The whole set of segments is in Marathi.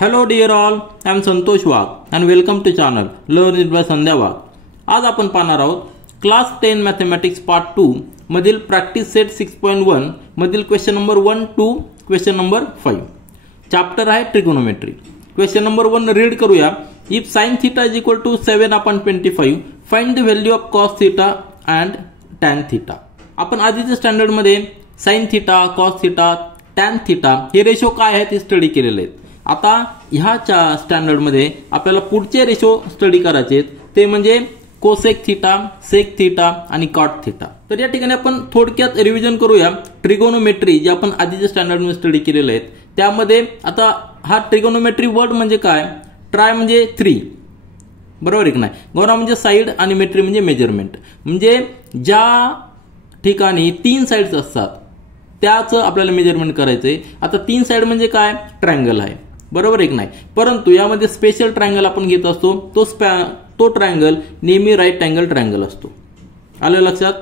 Hello dear all, I am Santosh Wagh and welcome to channel Learn it by Sandhya Wagh. आज आपण पाहणार आहोत क्लास 10 मॅथेमॅटिक्स पार्ट 2 मधील प्रॅक्टिस सेट 6.1 मधील question number 1 to question number 5. Chapter आहे ट्रिगोनोमेट्री. क्वेश्चन नंबर 1 रीड करूया. If sin theta is equal to 7/25 find the value of cos theta and tan theta. आपण आधीच्या स्टँडर्ड मध्ये sin theta, cos theta, tan theta हे रेशो काय आहेत ते स्टडी केलेले आहेत. आता ह्याच्या स्टँडर्ड मध्ये आपल्याला पुढचे रेशो स्टडी करायचे आहेत ते म्हणजे कोसेक थीटा, सेक थीटा आणि कॉट थीटा. तर या ठिकाणी आपण थोडक्यात रिव्हिजन करूया. ट्रिगोनोमेट्री जे आपण आधीच्या स्टँडर्ड मध्ये स्टडी केलेले आहेत त्यामध्ये आता हा ट्रिगोनोमेट्री वर्ड म्हणजे काय, ट्राय म्हणजे 3 बरोबर आहे की नाही, गोना म्हणजे साइड आणि मेट्री म्हणजे मेजरमेंट. म्हणजे ज्या ठिकाणी 3 साइड्स असतात त्याचं आपल्याला मेजरमेंट करायचंय. आता 3 साइड म्हणजे काय, ट्रायंगल आहे बरोबर आहे की नाही. परंतु यामध्ये स्पेशल ट्रायंगल आपण घेत असतो. तो ट्रायंगल नेहमी राईट अँगल ट्रायंगल असतो. आलं लक्षात.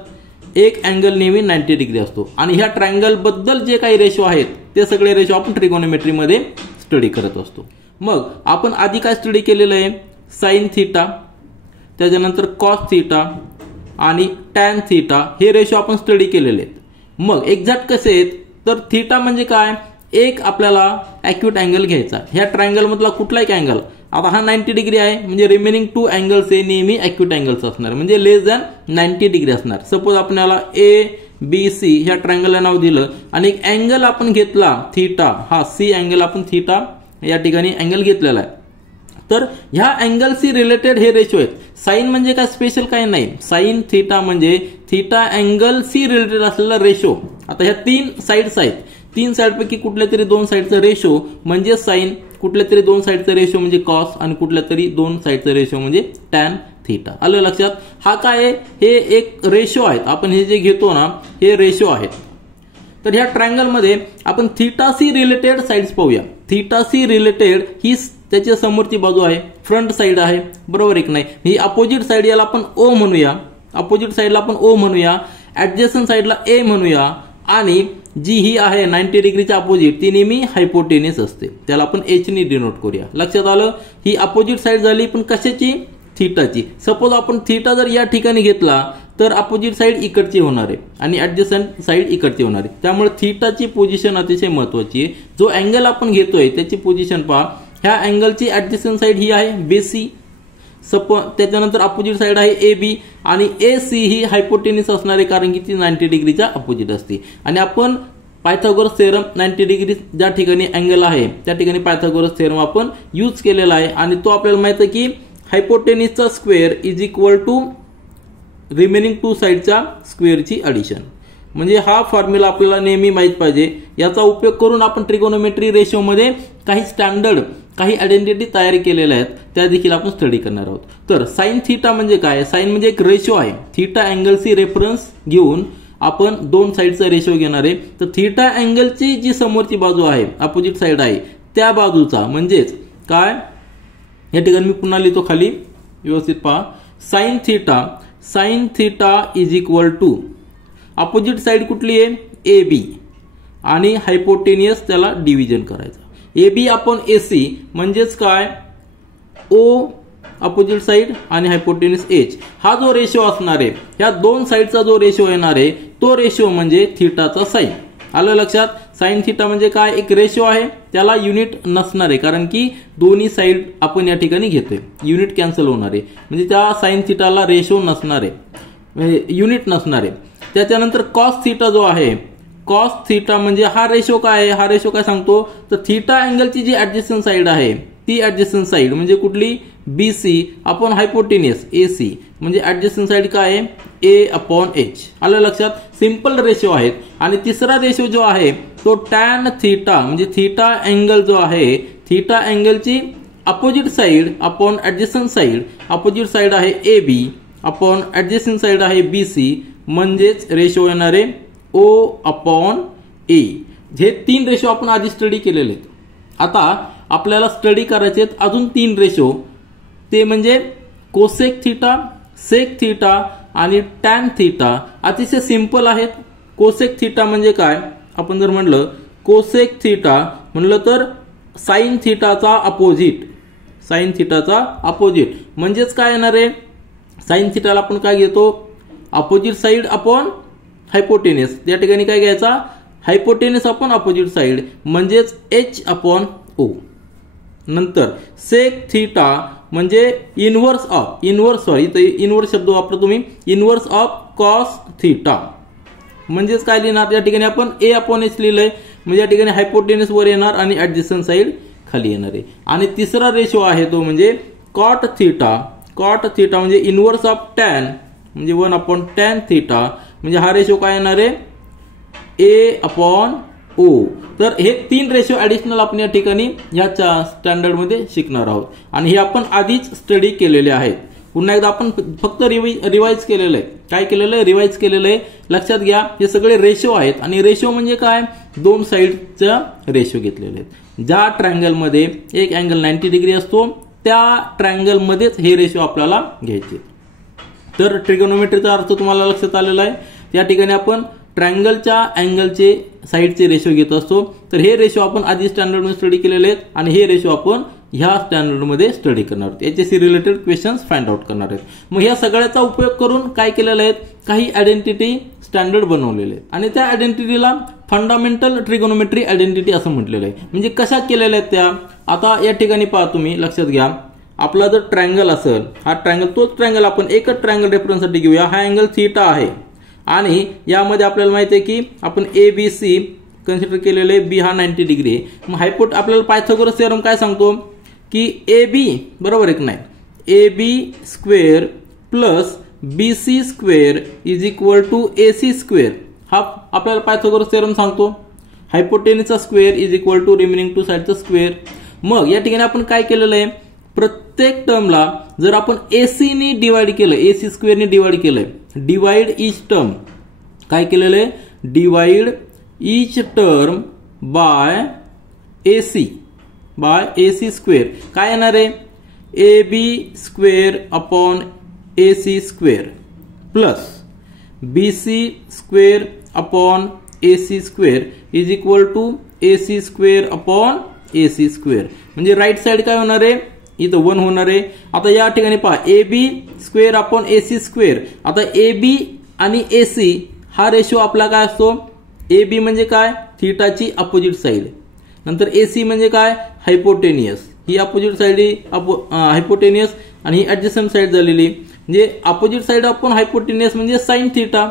एक अँगल नेहमी 90 डिग्री असतो आणि ह्या ट्रायंगल बद्दल जे काही रेशो आहेत ते सगळे रेशो आपण ट्रिगोनोमेट्री मध्ये स्टडी करत असतो. मग आपण आधी काय स्टडी केलेलं आहे, साइन थीटा, त्याच्यानंतर कॉस थीटा आणि टॅन थीटा हे रेशो आपण स्टडी केलेले आहेत. मग एक्झॅक्ट कसे आहेत तर थीटा म्हणजे काय, एक आपल्याला ॲक्यूट अँगल घ्यायचा. ह्या ट्रायंगल मधला कुठला एक अँगल, आता हा 90 डिग्री आहे म्हणजे रिमेनिंग 2 अँगल्स हे नेहमी ॲक्यूट अँगल्स असणार म्हणजे लेस दॅन 90 डिग्री असणार. सपोज आपल्याला ABC ह्या ट्रायंगलला नाव दिलं आणि एक अँगल आपण घेतला थीटा, हा C अँगल आपण थीटा या ठिकाणी अँगल घेतलेला आहे. तर ह्या अँगलशी रिलेटेड हे रेशो आहेत. साइन म्हणजे काय स्पेशल काही नाही, साइन थीटा म्हणजे थीटा अँगलशी रिलेटेड असलेला रेशो. आता ह्या 3 साइड्स आहेत, 3 साइड पैकी कुठल्या तरी 2 साइडचा रेशो म्हणजे साइन, कुठल्या तरी 2 साइडचा रेशो म्हणजे कॉस आणि कुठल्या तरी 2 साइडचा रेशो म्हणजे टॅन थीटा. आलं लक्षात. हा काय आहे, हे एक रेशो आहेत. आपण हे जे घेतो ना हे रेशो आहेत. तर ह्या ट्रायंगल मध्ये आपण थीटाशी रिलेटेड साइड्स पाहूया. थीटाशी रिलेटेड ही त्याच्या समोरची बाजू आहे, फ्रंट साइड आहे बरोबर एक नाही. ही अपोजिट साइड याला आपण O म्हणूया, अपोजिट साइडला आपण O म्हणूया, ऍडजस्टंट साइडला A म्हणूया आणि जी ही आहे 90 डिग्रीच्या अपोजिट ती नेहमी हायपोटेनियस असते, त्याला आपण H ने डिनोट करूया. लक्षात आलं. ही अपोजिट साइड झाली पण कशाची, थीटाची. सपोज आपण थीटा जर या ठिकाणी घेतला तर अपोजिट साइड इकडची होणार आहे आणि ऍडजस्टंट साइड इकडची होणार आहे. त्यामुळे थीटाची पोझिशन अतिशय महत्वाची आहे. जो अँगल आपण घेतोय त्याची पोझिशन पहा. ह्या अँगलची ऍडजस्टंट साइड ही आहे BC, त्याच्यानंतर अपोजिट साइड आहे AB आणि AC ही हायपोटेनियस असणार आहे कारण की ती 90 डिग्रीच्या अपोजिट असते. आणि आपण पायथागोरस थेरम 90 डिग्री ज्या ठिकाणी अँगल आहे त्या ठिकाणी पायथागोरस थेरम आपण यूज केलेला आहे आणि तो आपल्याला माहित आहे की हायपोटेनियसचा square is equal to remaining 2 साइडच्या स्क्वेअरची ॲडिशन. म्हणजे हा फॉर्म्युला आपल्याला नेहमी माहित पाहिजे. याचा उपयोग करून आपण ट्रिगोनोमेट्री रेशो मध्ये काही स्टँडर्ड, काही आयडेंटिटी तयार केलेल्या आहेत त्या देखील आपण स्टडी करणार आहोत. तर साइन थीटा म्हणजे काय, साइन म्हणजे एक रेशो आहे. थीटा अँगलची रेफरन्स घेऊन आपण 2 साइडचा रेशो घेणार आहे. तर थीटा अँगलची जी समोरची बाजू आहे, अपोजिट साइड आहे, त्या बाजूचा म्हणजेच काय, या ठिकाणी मी पुन्हा लिहितो खाली व्यवस्थित पहा. Sine theta is equal to opposite side कुठली आहे, AB आणि हायपोटेनियस त्याला डिव्हिजन करायचं. AB अपॉन AC म्हणजेच काय, O अपोजिट साइड आणि हायपोटेनियस H. हा जो रेशो असणार आहे, ह्या 2 साइडचा जो रेशो येणार आहे तो रेशो म्हणजे थीटाचा साइन. आलं लक्षात. साइन थीटा म्हणजे काय, एक रेशो आहे, त्याला युनिट नसणार आहे कारण की दोन्ही साइड आपण या ठिकाणी घेतोय, युनिट कॅन्सल होणार आहे म्हणजे त्या साइन थीटाला रेशो नसणार आहे, युनिट नसणार आहे. त्याच्यानंतर कॉस थीटा जो आहे, कॉस थीटा म्हणजे हा रेशो काय आहे, हा रेशो काय सांगतो तर थीटा अँगलची जी ऍडजस्टंट साइड आहे ती ऍडजस्टंट साइड म्हणजे कुठली, BC अपॉन हायपोटेनियस AC म्हणजे ऍडजस्टंट साइड काय आहे, A अपॉन H. आलं लक्षात. सिंपल रेशो आहेत. आणि तिसरा रेशो जो आहे तो टॅन थीटा म्हणजे थीटा अँगल जो आहे, थीटा अँगलची opposite side upon adjacent side, opposite side आहे AB अपॉन ऍडजस्टंट साइड आहे BC म्हणजेच रेशो येणार आहे O अपॉन A. हे 3 रेशो आपण आधी स्टडी केलेले आहेत. आता आपल्याला स्टडी करायचे आहेत अजून 3 रेशो, ते म्हणजे कोसेक थीटा, सेक थीटा आणि टॅन थीटा. अतिशय सिंपल आहेत. कोसेक थीटा म्हणजे काय, आपण जर म्हणलं कोसेक थीटा म्हणलं तर साइन थिटाचा अपोजिट, साइन थिटाचा अपोजिट म्हणजेच काय येणार आहे, साइन थिटाला आपण काय घेतो, अपोजिट साइड अपॉन हायपोटेनियस, या ठिकाणी काय घ्यायचा, हायपोटेनियस अपॉन अपोजिट साइड म्हणजेच h अपॉन o. नंतर सेक थिटा म्हणजे इनवर्स ऑफ, इनवर्स शब्द वापरा तुम्ही, इनवर्स ऑफ कॉस थिटा म्हणजेच काय लिहिणार, या ठिकाणी आपण a अपॉन h लिहिलंय, म्हणजे या ठिकाणी हायपोटेनियस वर येणार आणि ऍडजस्टंट साइड खाली येणार आहे. आणि तिसरा रेशो आहे तो म्हणजे कॉट थिटा, कॉट थिटा म्हणजे इनवर्स ऑफ टॅन म्हणजे 1 अपॉन टॅन थिटा, म्हणजे हा रेशो काय येणार आहे, a अपॉन o. तर हे 3 रेशो ऍडिशनल आपण या ठिकाणी ह्याच्या स्टँडर्ड मध्ये शिकणार आहोत आणि हे आपण आधीच स्टडी केलेले आहेत. पुन्हा एकदा आपण फक्त रिवाइज केलेलं आहे. काय केलेलं आहे, रिवाइज केलेलं आहे. लक्षात घ्या हे सगळे रेशो आहेत आणि रेशो म्हणजे काय, 2 साइडचा रेशो घेतलेले आहेत. ज्या ट्रायंगल मध्ये एक अँगल 90 डिग्री असतो त्या ट्रायंगल मध्येच हे रेशो आपल्याला घ्यायचे. तर ट्रिगोनोमेट्रीचा अर्थ तुम्हाला लक्षात आलेला आहे. त्या ठिकाणी आपण ट्रायंगलच्या अँगलचे साइडचे रेशो घेत असतो. तर हे रेशो आपण आधी स्टँडर्ड मध्ये स्टडी केलेले आहेत आणि हे रेशो आपण ह्या स्टँडर्ड मध्ये स्टडी करणार आहोत. याच्याशी रिलेटेड क्वेश्चन्स फाइंड आउट करणार आहेत. मग ह्या सगळ्याचा उपयोग करून काय केलेलं आहे, काही आयडेंटिटी स्टँडर्ड बनवलेले आहेत आणि त्या आयडेंटिटीला फंडामेंटल ट्रिगोनोमेट्री आयडेंटिटी असं म्हटलेलं आहे. म्हणजे कशा केलेल्या आहेत त्या, आता या ठिकाणी पहा तुम्ही, लक्षात घ्या, आपला जर ट्रायंगल असेल, हा ट्रायंगल, तोच ट्रायंगल आपण एकच ट्रायंगल रेफरन्ससाठी घेऊया. हा अँगल थीटा आहे आणि यामध्ये आपल्याला माहिती आहे की आपण ABC कन्सिडर केलेले आहे, बी हा 90 डिग्री आहे. मग आपल्याला पायथागोरस थेरम काय सांगतो की AB बरोबर आहे की नाही, AB square plus BC square is equal to AC square, हा आपल्याला पायथागोरस थेरम सांगतो. हायपोटेनिसचा square is equal to remaining 2 साइडचा स्क्वेअर. मग या ठिकाणी आपण काय केलेलं आहे, प्रत्येक टर्मला जर आपण AC ने डिवाइड केलं, AC स्क्वेअर ने डिवाइड केलंय, डिवाइड ईच टर्म, काय केलेलं आहे, divide each term by AC square, काय येणार आहे, AB square upon AC square plus BC square upon AC square is equal to AC square upon AC square. म्हणजे राईट साइड काय होणार आहे, इथं 1 होणार आहे. आता या ठिकाणी पहा, AB square upon AC square. आता AB आणि AC हा रेशो आपला काय असतो, AB म्हणजे काय, थीटाची अपोजिट साइड, नंतर AC म्हणजे काय, हायपोटेनियस, ही अपोजिट साइड हायपोटेनियस आणि ही ऍडजस्टंट साइड झालेली. म्हणजे अपोजिट साइड अपॉन हायपोटेनियस म्हणजे साइन थीटा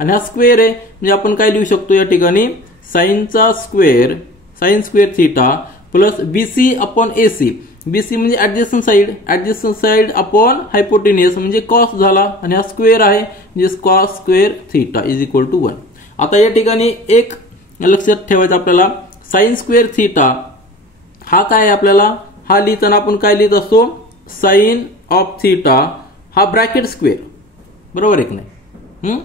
आणि हा स्क्वेअर आहे, म्हणजे आपण काय लिहू शकतो या ठिकाणी, साइनचा square, sine square theta plus BC upon AC. BC म्हणजे ऍडजस्टंट साइड अपॉन हायपोटेनियस म्हणजे कॉस झाला आणि हा स्क्वेअर आहे म्हणजे cos square theta is equal to 1. आता या ठिकाणी एक लक्षात ठेवायचं आपल्याला, साइन स्क्वेअर थीटा हा काय आहे आपल्याला, हा लिहिताना आपण काय लिहित असतो, साइन ऑफ थीटा हा ब्रॅकेट स्क्वेअर, बरोबर आहे की नाही.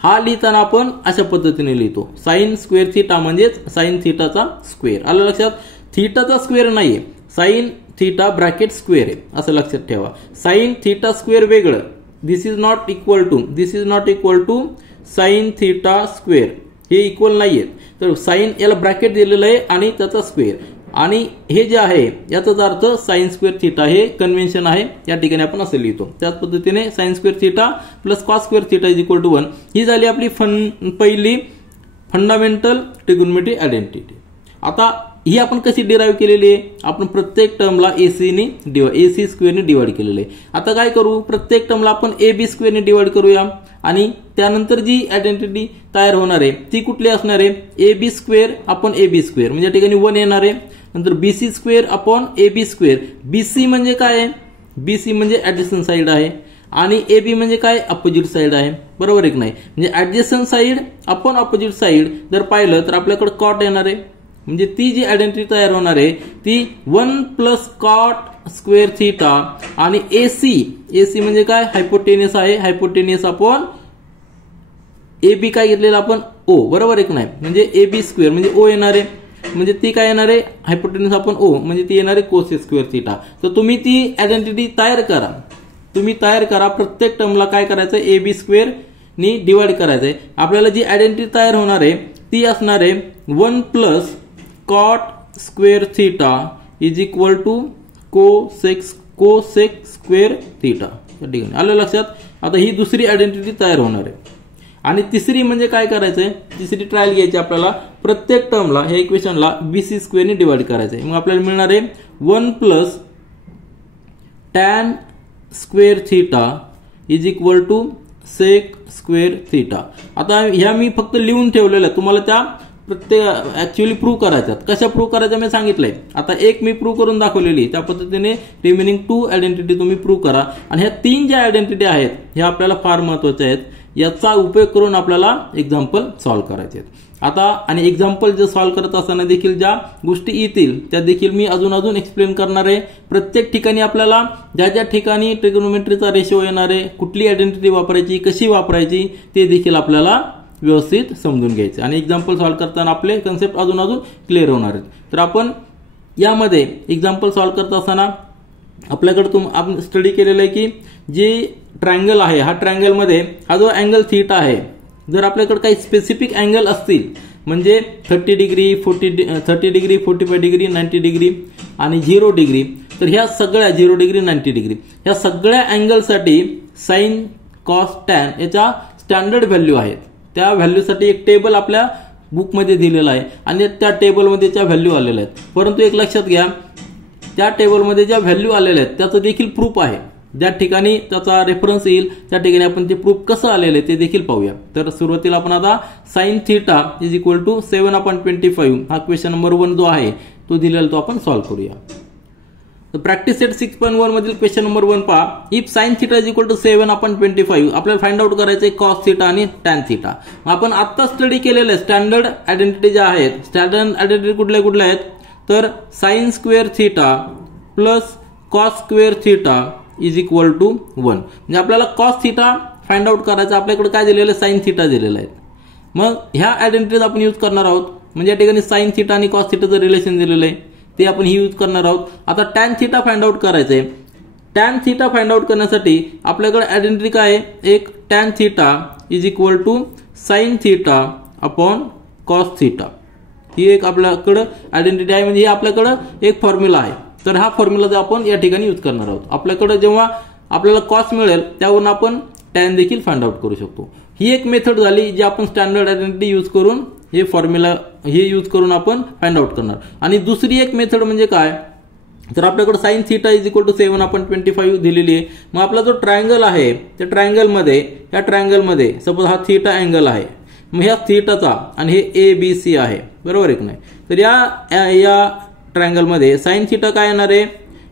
हा लिहिताना आपण अशा पद्धतीने लिहितो, साइन स्क्वेअर थीटा म्हणजेच साइन थीटाचा स्क्वेअर. आलं लक्षात, थीटाचा स्क्वेअर नाहीये, साइन थीटा ब्रॅकेट स्क्वेअर आहे असं लक्षात ठेवा. साइन थीटा स्क्वेअर वेगळं, this is not equal to sine theta square, हे इक्वल नाहीये. तर साइन याला ब्रॅकेट दिलेलं आहे आणि त्याचा स्क्वेअर, आणि हे जे आहे याचाच अर्थ साइन स्क्वेअर थीटा, हे कन्व्हेन्शन आहे, या ठिकाणी आपण असं लिहितो. त्याच पद्धतीने sine square theta plus cos square theta is equal to 1. ही झाली आपली पहिली फंडामेंटल ट्रिगोनोमेट्री आयडेंटिटी. आता ही आपण कशी डिराईव्ह केलेली आहे, आपण प्रत्येक टर्मला AC स्क्वेअरने डिवाइड केलेलं आहे. आता काय करू, प्रत्येक टर्मला आपण AB स्क्वेअरने डिवाइड करूया आणि त्यानंतर जी आयडेंटिटी तयार होणार आहे ती कुठली असणार आहे, AB square upon AB square, म्हणजे या ठिकाणी 1 येणार आहे. नंतर BC square upon AB square. BC म्हणजे काय आहे, BC म्हणजे ऍडजस्टंट साइड आहे आणि AB म्हणजे काय, अपोजिट साइड आहे, बरोबर आहे की नाही. म्हणजे adjacent side upon opposite side जर पाहिलं तर आपल्याकडे कॉट येणार आहे. म्हणजे ती जी आयडेंटिटी तयार होणार आहे ती 1 प्लस कॉट स्क्वेअर थीटा आणि AC म्हणजे काय, हायपोटेनियस आहे, हायपोटेनियस अपॉन AB काय घेतलेलं आपण, O, बरोबर आहे की नाही. म्हणजे AB स्क्वेअर म्हणजे O येणार आहे, म्हणजे ती काय येणार आहे, हायपोटेनियस अपॉन O म्हणजे ती येणार आहे कोस स्क्वेअर थीटा. तर तुम्ही ती आयडेंटिटी तयार करा, प्रत्येक टर्मला काय करायचं, AB स्क्वेअर नी डिवाइड करायचंय. आपल्याला जी आयडेंटिटी तयार होणार आहे ती असणार आहे 1 plus cot square theta is equal to cosec square theta. त्या ठिकाणी आलं लक्षात. आता ही दुसरी आयडेंटिटी तयार होणार आहे. आणि तिसरी म्हणजे काय करायचंय, तिसरी ट्रायल घ्यायची आपल्याला. प्रत्येक टर्मला ह्या इक्वेशनला बीसी स्क्वेअरने डिवाइड करायचंय. मग आपल्याला मिळणार आहे 1 plus tan square theta is equal to sec square theta. आता ह्या मी फक्त लिहून ठेवलेल्या, तुम्हाला त्या प्रत्येक ऍक्च्युअली प्रूव्ह करायच्यात. कशा प्रूव्ह करायच्या मी सांगितलंय. आता एक मी प्रूव्ह करून दाखवलेली, त्या पद्धतीने रिमेनिंग 2 आयडेंटिटी तुम्ही प्रूव्ह करा. आणि ह्या 3 ज्या आयडेंटिटी आहेत ह्या आपल्याला फार महत्वाच्या आहेत. याचा उपयोग करून आपल्याला एक्झाम्पल सॉल्व्ह करायचे आहेत. आता आणि एक्झाम्पल जे सॉल्व्ह करत असताना देखील ज्या गोष्टी येतील त्या देखील मी अजून एक्सप्लेन करणार आहे. प्रत्येक ठिकाणी आपल्याला ज्या ठिकाणी ट्रिग्नोमेट्रीचा रेशो येणार आहे, कुठली आयडेंटिटी वापरायची, कशी वापरायची ते देखील आपल्याला व्यवस्थित समजून घ्यायचं. आणि एक्झाम्पल सॉल्व्ह करताना आपले कन्सेप्ट अजून क्लिअर होणार आहेत. तर आपण यामध्ये एक्झाम्पल सॉल्व्ह करत असताना आपल्याकडे आपण स्टडी केलेलं आहे की जे ट्रायंगल आहे, हा ट्रायंगल मध्ये हा जो अँगल थीटा आहे, जर आपल्याकडे काही स्पेसिफिक अँगल असतील म्हणजे 30 डिग्री 45 डिग्री 90 डिग्री आणि 0 डिग्री, तर ह्या सगळ्या 0 डिग्री 90 डिग्री ह्या सगळ्या अँगलसाठी साइन कॉस टॅन याच्या स्टँडर्ड व्हॅल्यू आहेत. त्या व्हॅल्यूसाठी एक टेबल आपल्या बुकमध्ये दिलेला आहे आणि त्या टेबलमध्ये त्या व्हॅल्यू आलेल्या आहेत. परंतु एक लक्षात घ्या, त्या टेबलमध्ये ज्या व्हॅल्यू आलेल्या आहेत त्याचं देखील प्रूफ आहे. ज्या ठिकाणी त्याचा रेफरन्स येईल त्या ठिकाणी आपण ते प्रूफ कसं आलेलं आहे ते देखील पाहूया. तर सुरुवातीला आपण आता sine theta is equal to 7/25 हा क्वेश्चन नंबर 1 जो आहे तो दिलेला तो आपण सॉल्व्ह करूया. तर प्रॅक्टिस सेट 6.1 मधील क्वेश्चन नंबर 1 पहा. If sine theta is equal to 7/25 आपल्याला फाइंड आउट करायचंय कॉस थीटा आणि टॅन थीटा. आपण आता स्टडी केलेले स्टँडर्ड आयडेंटिटी ज्या आहेत, स्टँडर्ड आयडेंटिटी कुठल्या आहेत, तर sine square theta plus cos square theta is equal to 1. म्हणजे आपल्याला कॉस थीटा फाइंड आउट करायचा, आपल्याकडे काय दिलेलं आहे, साइन थीटा दिलेलं आहे. मग ह्या आयडेंटिटीज आपण यूज करणार आहोत. म्हणजे या ठिकाणी साइन थीटा आणि कॉस थीटाचं रिलेशन दिलेलं आहे ते आपण ही यूज करणार आहोत. आता टॅन थीटा फाइंड आउट करायचंय. टॅन थीटा फाइंड आउट करण्यासाठी आपल्याकडे आयडेंटिटी काय आहे, एक tan theta is equal to sine theta upon cos theta. ही एक आपल्याकडे आयडेंटिटी आहे. म्हणजे ही आपल्याकडे एक फॉर्म्युला आहे. तर हा फॉर्म्युला आपण या ठिकाणी यूज करणार आहोत. आपल्याकडे जेव्हा आपल्याला कॉस मिळेल त्यावरून आपण टॅन देखील फाइंड आउट करू शकतो. ही एक मेथड झाली जी आपण स्टँडर्ड आयडेंटिटी यूज करून हे फॉर्म्युला यूज करून आपण फाइंड आउट करणार. आणि दुसरी एक मेथड म्हणजे काय, तर आपल्याकडे sine theta is equal to 7/25 दिलेली आहे. मग आपला जो ट्रायंगल आहे त्या ट्रायंगलमध्ये सपोज हा थीटा अँगल आहे. मग ह्या थीटाचा आणि हे ABC आहे, बरोबर आहे की नाही. तर या ट्रायंगलमध्ये साइन थीटा काय येणार आहे,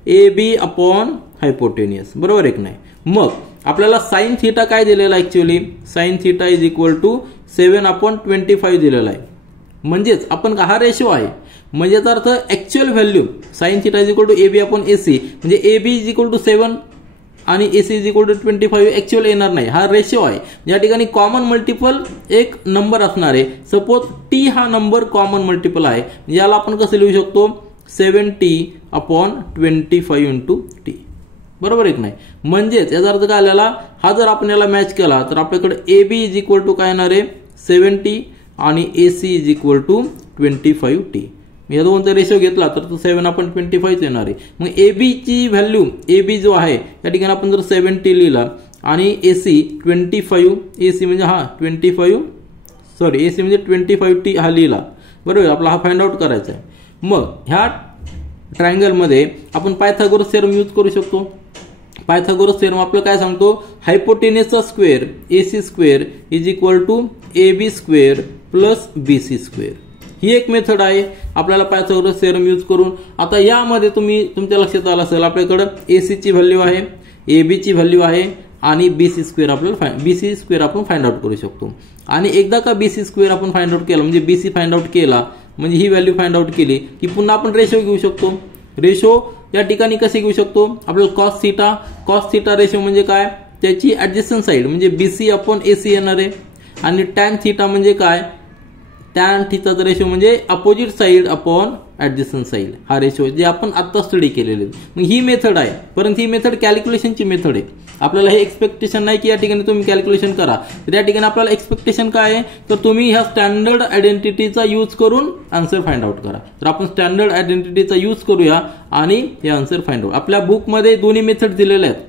AB अपॉन हायपोटेनियस, बरोबर आहे की नाही. मग आपल्याला साइन थीटा काय दिलेला आहे, actually sine theta is equal to 7/25 दिलेला आहे. म्हणजेच आपण हा रेशो आहे. म्हणजे याचा अर्थ actual value sine theta is equal to AB upon AC, म्हणजे AB इज इक्वल टू 7 आणि AC is equal to 25 actual येणार नाही. हा रेशो आहे. या ठिकाणी कॉमन मल्टिपल एक नंबर असणार आहे. सपोज T हा नंबर कॉमन मल्टिपल आहे. याला आपण कसं लिहू शकतो, 7T/25 इंटू T, बरोबर आहे की नाही. म्हणजेच याचा अर्थ काय आलेला, हा जर आपण याला मॅच केला तर आपल्याकडे AB इज इक्वल टू काय येणार आहे 7T आणि AC is equal to 25T. या दोनचा रेशो घेतला तर तो 7/25 येणार आहे. मग AB ची व्हॅल्यू, AB जो आहे त्या ठिकाणी आपण जर 7T लिहिला आणि AC 25, AC म्हणजे हा 25 AC म्हणजे 25T हा लिहिला, बरोबर. आपला हा फाइंड आउट करायचा आहे. मग ह्या ट्रायंगलमध्ये आपण पायथागोरस थेरम यूज करू शकतो. पायथागोरस थेरम आपलं काय सांगतो, हायपोटेनियसचा square AC square is equal to AB square plus BC square. ही एक मेथड आहे आपल्याला पायथागोरस थेरम यूज करून. आता यामध्ये तुमच्या लक्षात आलं असेल आपल्याकडे AC ची व्हॅल्यू आहे, AB ची व्हॅल्यू आहे आणि BC स्क्वेअर आपण फाइंड आउट करू शकतो. आणि एकदा का BC स्क्वेअर आपण फाइंड आउट केला म्हणजे BC फाइंड आउट केला म्हणजे ही व्हॅल्यू फाइंड आउट केली की पुन्हा आपण रेशो घेऊ शकतो. रेशो या ठिकाणी कसे घेऊ शकतो, आपल्याला कॉस थीटा रेशो म्हणजे काय, त्याची ऍडजस्टंट साइड म्हणजे BC अपॉन AC येणार आहे. आणि टॅन थीटा म्हणजे काय, टॅन थीटाचा रेशो म्हणजे opposite side upon adjacent side, हा रेशो जे आपण आता स्टडी केलेले. मग ही मेथड आहे, परंतु ही मेथड कॅल्क्युलेशनची मेथड आहे. आपल्याला हे एक्सपेक्टेशन नाही की या ठिकाणी तुम्ही कॅल्क्युलेशन करा, तर या ठिकाणी आपल्याला एक्सपेक्टेशन काय आहे, तर तुम्ही ह्या स्टँडर्ड आयडेंटिटीचा यूज करून आन्सर फाइंड आउट करा. तर आपण स्टँडर्ड आयडेंटिटीचा यूज करूया आणि हे आन्सर फाइंड आउट. आपल्या बुकमध्ये दोन्ही मेथड दिलेल्या आहेत,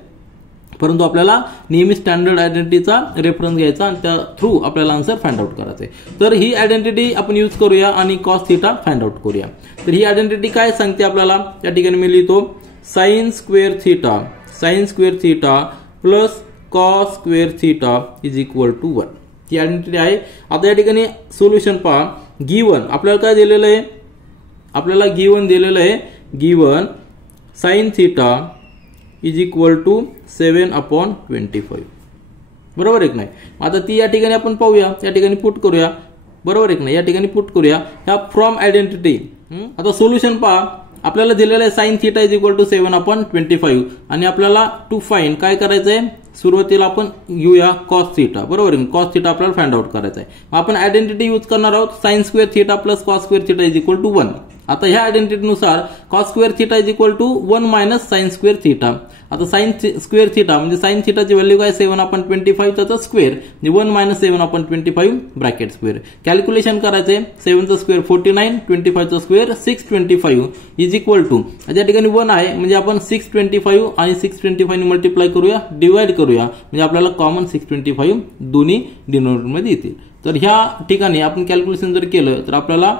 परंतु आपल्याला नेहमी स्टँडर्ड आयडेंटिटीचा रेफरन्स घ्यायचा आणि त्या थ्रू आपल्याला आन्सर फाइंड आउट करायचं आहे. तर ही आयडेंटिटी आपण यूज करूया आणि कॉस थीटा फाइंड आउट करूया. तर ही आयडेंटिटी काय सांगते आपल्याला, या ठिकाणी मी लिहितो sine square theta plus cos square theta is equal to 1. ही आयडेंटिटी आहे. आता या ठिकाणी सोल्युशन पहा. गिवन आपल्याला काय दिलेलं आहे, आपल्याला गिवन दिलेलं आहे, given sine theta is equal to 7/25. बरोबर आहे की नाही. आता ती या ठिकाणी आपण पाहूया, या ठिकाणी पुट करूया. बरोबर आहे की नाही, या ठिकाणी पुट करूया ह्या फ्रॉम आयडेंटिटी. आता सोल्युशन पहा. आपल्याला दिलेलं आहे sine theta is equal to 7/25 आणि आपल्याला टू फाइंड काय करायचं आहे, सुरुवातीला आपण घेऊया कॉस थीटा. बरोबर आहे, कॉस थीटा आपल्याला फाइंड आउट करायचा आहे. आपण आयडेंटिटी यूज करणार आहोत sine square theta plus cos square theta is equal to 1. आता ह्या आयडेंटिटीनुसार cos square theta is equal to 1 minus sine square theta. आता साइन स्क्वेअर थीटा म्हणजे साइन थीटाची व्हॅल्यू काय 7/25 त्याचा स्क्वेअर म्हणजे 1 मायनस 7/25 ब्रॅकेट स्क्वेअर. कॅल्क्युलेशन करायचे. 7चा स्क्वेअर 49, 25चा स्क्वेअर 625 इज इक्वल टू, या ठिकाणी 1 आहे म्हणजे आपण 625 आणि 625 ने मल्टिप्लाय करूया, डिवाइड करूया म्हणजे आपल्याला कॉमन 625 दोन्ही डिनोमिनेटर मध्ये येतील. तर ह्या ठिकाणी आपण कॅल्क्युलेशन जर केलं तर आपल्याला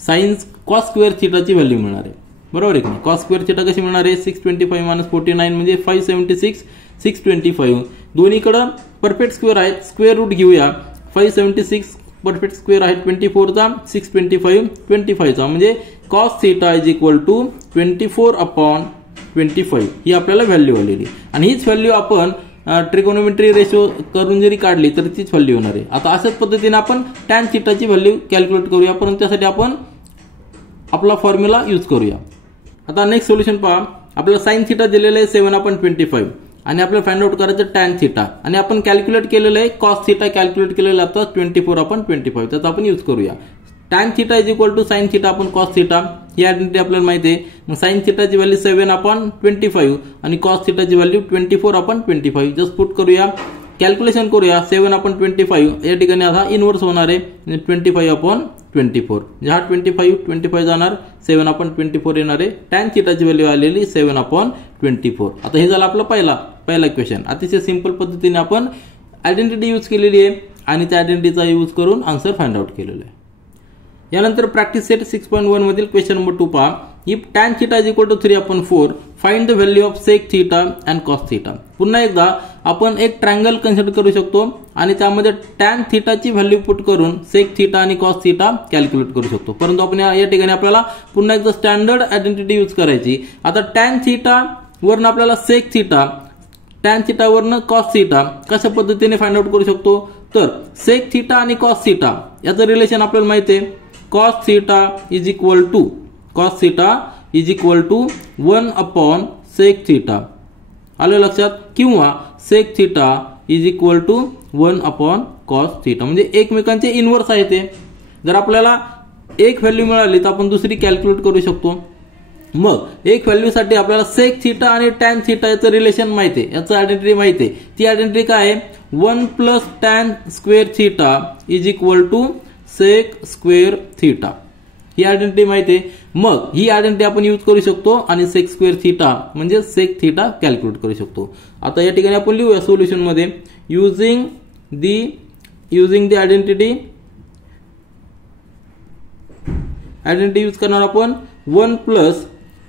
साइन कॉस स्क्वेअर थीटाची व्हॅल्यू मिळणार आहे. बरोबर आहे की नाही. कॉस स्क्वेअर थीटा कशी मिळणार आहे, 625 मायनस 49 म्हणजे 576, 625 दोन्हीकडे परफेक्ट स्क्वेअर आहेत, स्क्वेअर रूट घेऊया. 576 परफेक्ट स्क्वेअर आहे 24चा, 625 25चा म्हणजे cos theta is equal to 24/25 ही आपल्याला व्हॅल्यू आलेली. आणि हीच व्हॅल्यू आपण ट्रिगोनोमेट्री रेशो करून जरी काढली तर तीच व्हॅल्यू होणार आहे. आता अशाच पद्धतीने आपण टॅन थीटाची व्हॅल्यू कॅल्क्युलेट करूया, परंतु त्यासाठी आपण आपला फॉर्म्युला यूज करूया. आता नेक्स्ट सोल्युशन पहा. आपल्याला साइन थीटा दिलेलं आहे 7/25 आणि आपल्याला फाइंड आउट करायचं टॅन थीटा आणि आपण कॅल्क्युलेट केलेलं आहे कॉस थीटा कॅल्क्युलेट केलेलं आता 24/25 त्याचा आपण यूज करूया. Tan theta is equal to sine theta आपण कॉस थीटा ही आयडेंटिटी आपल्याला माहिती आहे. मग साइन थीटाची व्हॅल्यू 7/25 आणि कॉस थीटाची व्हॅल्यू 24/25. जस्ट पुट करूया, कॅल्क्युलेशन करूया. 7/25 या ठिकाणी आता इनवर्स होणार आहे 25/24. हा 25 जाणार, 7/24 येणार आहे. टॅन थीटाची व्हॅल्यू आलेली 7/24. आता हे झालं आपलं पहिला इक्वेशन. अतिशय सिंपल पद्धतीने आपण आयडेंटिटी यूज केलेली आहे आणि त्या आयडेंटिटीचा यूज करून आन्सर फाइंड आउट केलेलं आहे. यानंतर प्रॅक्टिस सेट 6.1 मधील क्वेश्चन नंबर 2 पहा. If tan theta is equal to 3/4 find the value of sec theta and cos theta. पुन्हा एकदा आपण एक ट्रायंगल कन्सिडर करू शकतो आणि त्यामध्ये टॅन थीटाची व्हॅल्यू पुट करून सेक थीटा आणि कॉस थीटा कॅल्क्युलेट करू शकतो. परंतु आपण या ठिकाणी आपल्याला पुन्हा एकदा स्टँडर्ड आयडेंटिटी यूज करायची. आता टॅन थीटा वरनं आपल्याला सेक थीटा, टॅन थीटा वरनं कॉस थीटा कशा पद्धतीने फाइंड आउट करू शकतो, तर सेक थीटा आणि कॉस थीटा याचं रिलेशन आपल्याला माहिती आहे. cos theta is equal to 1/sec theta. आलं लक्षात. किंवा sec theta is equal to 1/cos theta म्हणजे एकमेकांचे इनवर्स आहे ते. जर आपल्याला एक व्हॅल्यू मिळाली तर आपण दुसरी कॅल्क्युलेट करू शकतो. मग एक व्हॅल्यू साठी आपल्याला सेक थीटा आणि टॅन थीटा याचं रिलेशन माहिती आहे, याचं आयडेंटिटी माहिती आहे. ती आयडेंटिटी काय आहे, 1 + tan square theta is equal to sec square theta. ही आयडेंटिटी माहिती आहे. मग ही आयडेंटिटी आपण यूज करू शकतो आणि सेक स्क्वेअर थीटा म्हणजे सेक थीटा कॅल्क्युलेट करू शकतो. आता या ठिकाणी आपण लिहूया सोल्युशन मध्ये युजिंग द आयडेंटिटी यूज करणार आपण 1 +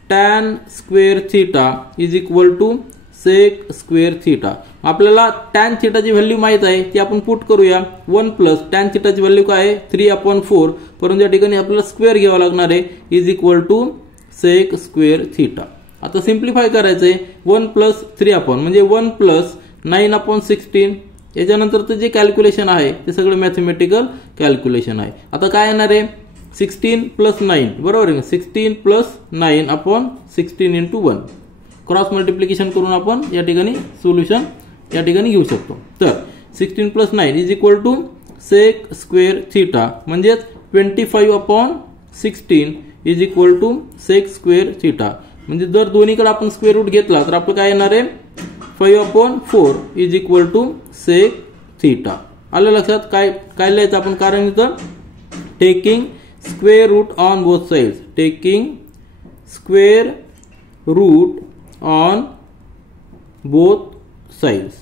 tan square theta is equal to sec square theta. आपल्याला टॅन थीटाची व्हॅल्यू माहित आहे ती आपण पुट करूया. 1 + tan थीटाची व्हॅल्यू काय आहे 3/4, परंतु या ठिकाणी आपल्याला स्क्वेअर घ्यावा लागणार आहे is equal to sec square theta. आता सिम्प्लिफाय करायचंय 1 + 3/4 म्हणजे 1 + 9/16. याच्यानंतरचं जे कॅल्क्युलेशन आहे ते सगळं मॅथमॅटिकल कॅल्क्युलेशन आहे. आता काय येणार आहे 16 + 9 बरोबर आहे. 16 + 9/16 × 1 क्रॉस मल्टिप्लिकेशन करून आपण या ठिकाणी सोल्युशन या ठिकाणी घेऊ शकतो. तर 16 + 9 is equal to sec square theta म्हणजे 25/16 is equal to sec square theta. म्हणजे जर दोन्हीकडे आपण स्क्वेअर रूट घेतला तर आपलं काय येणार आहे 5/4 is equal to sec theta. आलं लक्षात? काय काय लिहायचं आपण कारण इथं taking square root on both sides. Taking square root on both sides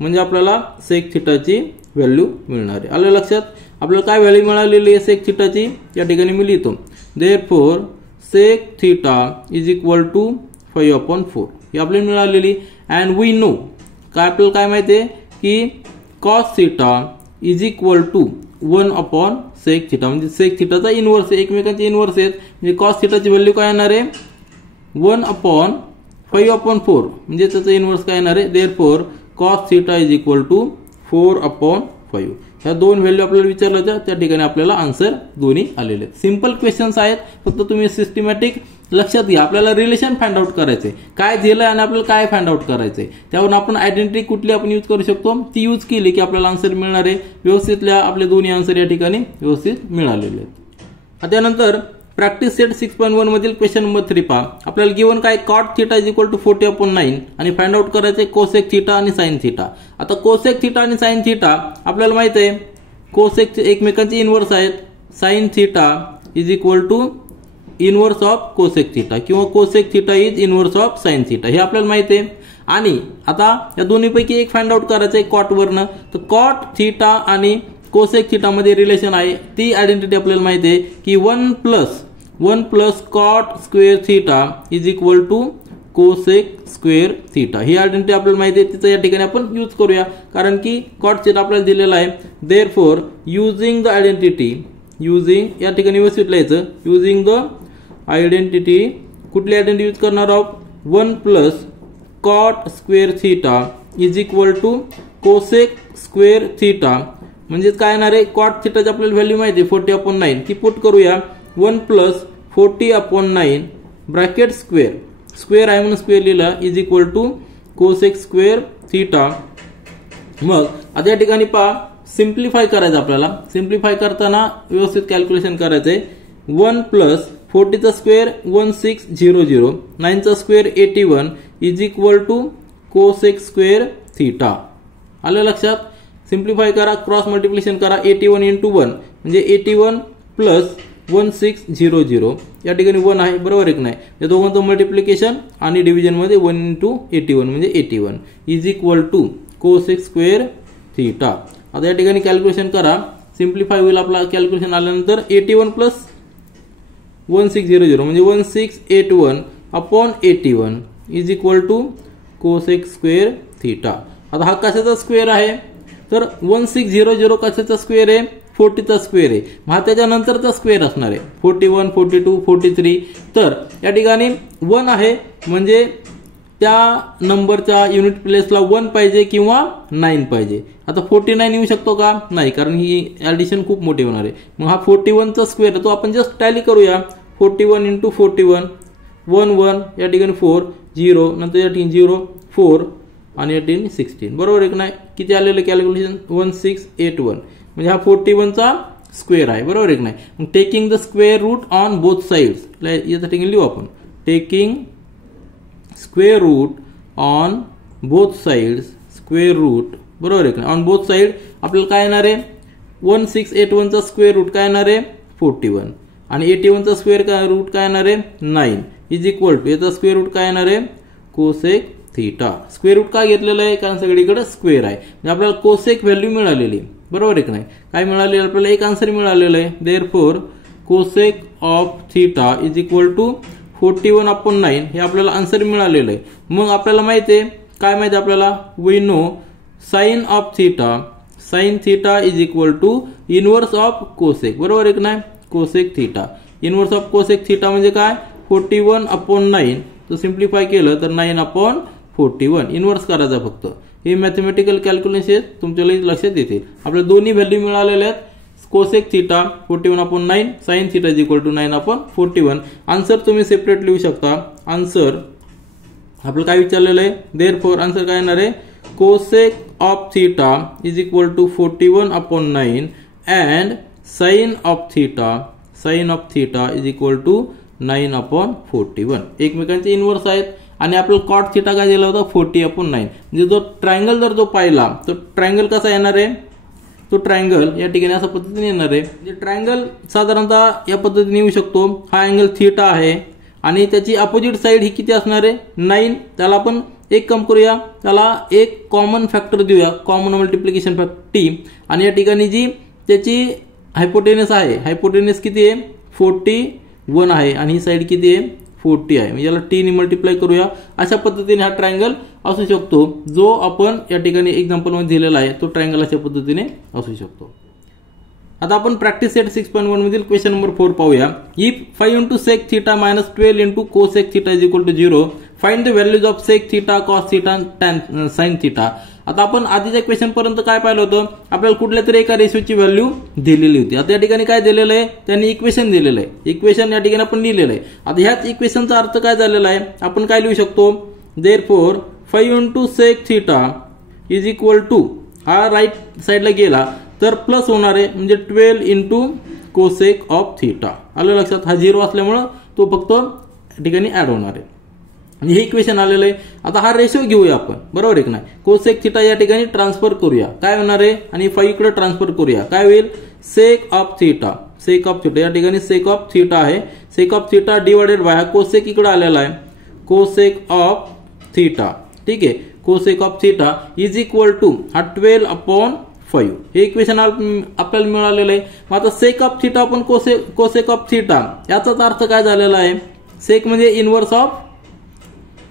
म्हणजे आपल्याला सेक थीटाची व्हॅल्यू मिळणार आहे. आलं लक्षात? आपल्याला काय व्हॅल्यू मिळालेली आहे सेक थीटाची या ठिकाणी मी लिहितो. Therefore sec theta is equal to 5/4 ही आपल्याला मिळालेली. अँड वी नो काय आपल्याला काय माहिती आहे की cos theta is equal to 1/सेक थीटा म्हणजे सेक थीटाचा इनव्हर्स आहे. एकमेकांचे इनव्हर्स आहेत म्हणजे कॉस थीटाची व्हॅल्यू काय येणार आहे 1/5/4 म्हणजे त्याचा इनव्हर्स काय येणार आहे. Therefore cos theta is equal to 4/5. ह्या दोन व्हॅल्यू आपल्याला विचारल्या होत्या त्या ठिकाणी आपल्याला आन्सर दोन्ही आलेले आहेत. सिंपल क्वेश्चन्स आहेत फक्त तुम्ही सिस्टमॅटिक लक्षात घ्या. आपल्याला रिलेशन फाइंड आउट करायचे काय दिलंय आणि आपल्याला काय फाइंड आउट करायचंय त्यावरून आपण आयडेंटिटी कुठली आपण यूज करू शकतो ती यूज केली की आपल्याला आन्सर मिळणार आहे. व्यवस्थितल्या आपले दोन्ही आन्सर या ठिकाणी व्यवस्थित मिळालेले आहेत. त्यानंतर प्रॅक्टिस सेट 6.1 मधील क्वेश्चन नंबर 3 पहा. आपल्याला गिवन काय cot theta is equal to 40/9 आणि फाइंड आउट करायचे कोसेक थीटा आणि साइन थीटा. आता कोसेक थीटा आणि साइन थीटा आपल्याला माहित आहे कोसेक एकमेकांचे इनव्हर्स आहेत. Sine theta is equal to inverse of cosec theta किंवा cosec theta is inverse of sine theta हे आपल्याला माहित आहे. आणि आता या दोन्हीपैकी एक फाइंड आउट करायचं आहे कॉट वरनं. तर कॉट थीटा आणि कोसेक थीटा मध्ये रिलेशन आहे ती आयडेंटिटी आपल्याला माहिती आहे की 1 plus cot square theta is equal to cosec square theta ही आयडेंटिटी आपल्याला माहिती आहे. तिचं या ठिकाणी आपण यूज करूया कारण की कॉट थीटा आपल्याला दिलेला आहे. Therefore using the identity using या ठिकाणी व्यवस्थित लिहायचं युजिंग द आयडेंटिटी कुठली आयडेंटिटी यूज करणार आहोत 1 plus cot square theta is equal to cosec square theta म्हणजे काय येणार आहे कॉट थीटाची आपल्याला व्हॅल्यू माहिती आहे 40/9 ती पुट करूया 1 प्लस 40/9 ब्रॅकेट स्क्वेअर स्क्वेअर आहे म्हणून स्क्वेअर लिहिला is equal to cosec square theta. मग आता या ठिकाणी पहा सिम्प्लिफाय करायचं आपल्याला. सिम्प्लिफाय करताना व्यवस्थित कॅल्क्युलेशन करायचंय. 1 प्लस 40चा स्क्वेअर 1600 9चा square 81 is equal to cosec square theta. आलं लक्षात? सिम्प्लिफाय करा क्रॉस मल्टिप्लिकेशन करा 81 × 1 म्हणजे 81 प्लस 1600 या ठिकाणी 1 आहे बरोबर एक नाही या दोघांचं मल्टिप्लिकेशन आणि डिव्हिजन मध्ये 1 × 81 म्हणजे 81 is equal to cosec square theta. आता या ठिकाणी कॅल्क्युलेशन करा सिम्प्लिफाय होईल आपला कॅल्क्युलेशन आल्यानंतर 81 प्लस 1600 म्हणजे 1681/81 is equal to cosec square theta. आता हा कशाचा स्क्वेअर आहे तर 1600 कशाचा स्क्वेअर आहे 40चा स्क्वेअर आहे. मग हा त्याच्यानंतरचा स्क्वेअर असणार आहे 41 42 43. तर या ठिकाणी 1 आहे म्हणजे त्या नंबरच्या युनिट प्लेसला 1 पाहिजे किंवा 9 पाहिजे. आता 49 येऊ शकतो का नाही कारण ही ऍडिशन खूप मोठी होणार आहे. मग हा 41चा स्क्वेअर तो आपण जस्ट टॅली करूया 41 × 41 1 1 या ठिकाणी 4 0 नंतर या ठिकाणी 0 4 आणि या ठिकाणी 16 बरोबर एक नाही किती आलेलं कॅल्क्युलेशन 1681 म्हणजे हा 41चा स्क्वेअर आहे बरोबर एक नाही. मग taking the square root on both sides या ठिकाणी लिहू आपण taking square root on both sides square root बरोबर आहे ऑन बोथ साइड आपल्याला काय येणार आहे 1681चा स्क्वेअर रूट काय येणार आहे 41 आणि 81चा स्क्वेअर रूट काय येणार आहे 9 इज इक्वल टू याचा स्क्वेअर रूट काय येणार आहे कोसेक थीटा. स्क्वेअर रूट का घेतलेलं आहे कारण सगळीकडे स्क्वेअर आहे म्हणजे आपल्याला कोसेक व्हॅल्यू मिळालेली बरोबर आहे नाही काय मिळाले आपल्याला एक आन्सर मिळालेलं आहे. Therefore cosec of theta is equal to 41/9 हे आपल्याला आन्सर मिळालेलं आहे. मग आपल्याला माहिती आहे काय माहिती आपल्याला we know sine of theta is equal to inverse of cosec बरोबर आहे नाही cosec theta. Inverse of cosec theta म्हणजे काय 41/9 तो सिम्प्लिफाय केलं तर 9/41 इनव्हर्स करायचा फक्त. हे मॅथमॅटिकल कॅल्क्युलेशन तुमच्या लक्षात येतील. आपल्याला दोन्ही व्हॅल्यू मिळालेल्या आहेत cosec theta 41/9 sine theta is equal to 9/41. Answer तुम्ही सेपरेट लिहू शकता. आन्सर आपल्याला काय विचारलेलं आहे देअरफॉर आन्सर काय येणार आहे cosec of theta is equal to 41/9 and sine of theta is equal to 9/41. एकमेकांचे इनव्हर्स आहेत आणि आपल्याला कॉट थिटा काय दिला होता 40/9. म्हणजे जो ट्रायंगल जर जो पाहिला तो ट्रायंगल कसा येणार आहे, तो ट्रायंगल या ठिकाणी अशा पद्धतीने येणार आहे. म्हणजे ट्रायंगल साधारणतः या पद्धतीने येऊ शकतो. हा अँगल थिटा आहे आणि त्याची अपोजिट साइड ही किती असणार आहे 9. त्याला आपण एक काम करूया, त्याला एक कॉमन फॅक्टर देऊया, कॉमन मल्टिप्लिकेशन फॅक्टर t. आणि या ठिकाणी जी त्याची हायपोटेनस आहे, हायपोटेनस किती आहे 41 आहे आणि ही साइड किती आहे 40 आहे. म्हणजे याला t ने मल्टिप्लाय करूया. अशा पद्धतीने हा ट्रायंगल असू शकतो जो आपण या ठिकाणी एक्झाम्पल मध्ये दिलेला आहे. तो ट्रायंगल अशा पद्धतीने असू शकतो. आता आपण प्रॅक्टिस सेट 6.1 मधील क्वेश्चन नंबर 4 पाहूया. If 5 into sec theta minus 12 into cosec theta is equal to 0, find the values of sec theta, cos theta and tan sin theta. आता आपण आधीच्या क्वेश्चन पर्यंत काय पाहिलं होतं, आपल्याला कुठल्या तरी एका रेशोची व्हॅल्यू दिलेली होती. आता या ठिकाणी काय दिलेलं आहे, त्यांनी इक्वेशन दिलेलं आहे. इक्वेशन या ठिकाणी आपण लिहिलेलं आहे. आता ह्याच इक्वेशनचा अर्थ काय झालेला आहे, आपण काय लिहू शकतो, therefore 5 into sec theta is equal to, हा राईट साइडला गेला तर प्लस होणार आहे, म्हणजे 12 into cosec of theta. आलं लक्षात. हा 0 असल्यामुळे तो फक्त या ठिकाणी ऍड होणार आहे. आणि हे इक्वेशन आलेलं आहे. आता हा रेशो घेऊया आपण, बरोबर आहे की नाही. कोसेक थिटा या ठिकाणी ट्रान्सफर करूया, काय होणार आहे, आणि 5 इकडे ट्रान्सफर करूया, काय होईल sec of theta. Sec of theta या ठिकाणी सेक ऑफ थिटा आहे. Sec of theta divided by cosec इकडे आलेला आहे, कोसेक ऑफ थिटा. ठीक आहे, cosec of theta is equal to हा 12/5. हे इक्वेशन आपल्याला मिळालेलं आहे. मग आता सेक ऑफ थिटा आपण कोसेक ऑफ थिटा, याचाच अर्थ काय झालेला आहे, सेक म्हणजे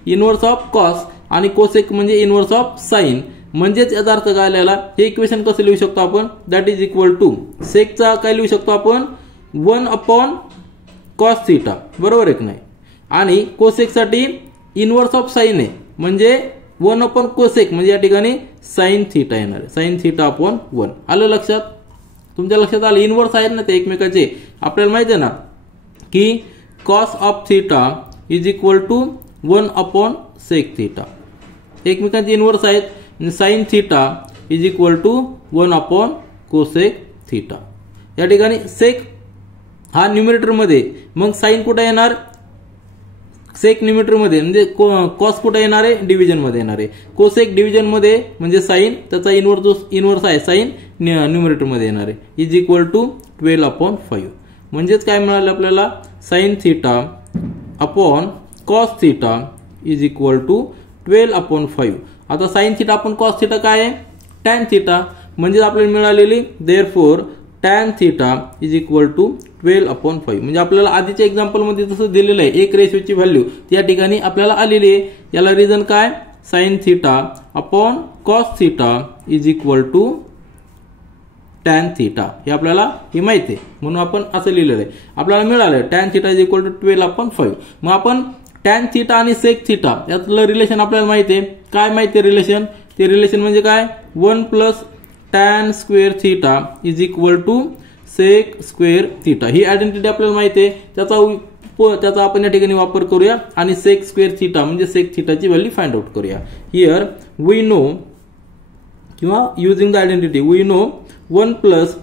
इनवर्स ऑफ कॉस आणि कोसेक म्हणजे इनवर्स ऑफ साइन. म्हणजेच याचा अर्थ काय आलेला, हे इक्वेशन कसं लिहू शकतो आपण, दॅट इज इक्वल टू सेकचा काय लिहू शकतो आपण 1/cos थिटा, बरोबर आहे की नाही. आणि कोसेक साठी इनवर्स ऑफ साइन आहे, म्हणजे 1/कोसेक म्हणजे या ठिकाणी साइन थिटा येणार आहे, साइन थिटा अपॉन 1. आलं लक्षात, तुमच्या लक्षात आलं. इनवर्स आहेत ना ते एकमेकाचे. आपल्याला माहिती आहे ना की cos of theta is equal to 1/सेक थिटा, एकमेकांचे इनवर्स आहेत. Sine theta is equal to 1/कोसेक थिटा. या ठिकाणी सेक हा न्यूमरेटर मध्ये, मग साइन कुठे येणार, सेक न्यूमरेटर मध्ये, म्हणजे कॉस कुठे येणार आहे डिव्हिजन मध्ये येणार आहे. कोसेक डिव्हिजन मध्ये म्हणजे साइन, त्याचा इनवर्स आहे साइन न्यूमरेटर मध्ये येणार आहे, इज इक्वल टू 12/5. म्हणजेच काय मिळालं आपल्याला, sine theta upon cos theta is equal to 12/5. आता sine theta upon cos theta काय आहे, टॅन थिटा. म्हणजे आपल्याला मिळालेली therefore tan theta is equal to 12/5. म्हणजे आपल्याला आधीच्या एक्झाम्पल मध्ये जसं दिलेलं आहे एक रेशोची व्हॅल्यू ती या ठिकाणी आपल्याला आलेली आहे. याला रिझन काय, sine theta upon cos theta is equal to tan theta. हे आपल्याला हे माहिती आहे म्हणून आपण असं लिहिलेलं आहे. आपल्याला मिळालं tan theta is equal to 12/5. मग आपण टॅन थिटा आणि सेक थिटा यातलं रिलेशन आपल्याला माहिती आहे. काय माहिती आहे रिलेशन, ते रिलेशन म्हणजे काय 1 + tan square theta is equal to sec square theta. ही आयडेंटिटी आपल्याला माहिती आहे, त्याचा आपण या ठिकाणी वापर करूया आणि सेक स्क्वेअर थिटा म्हणजे सेक थिटाची व्हॅल्यू फाइंड आउट करूया. हिअर वी नो किंवा using the identity we know 1 +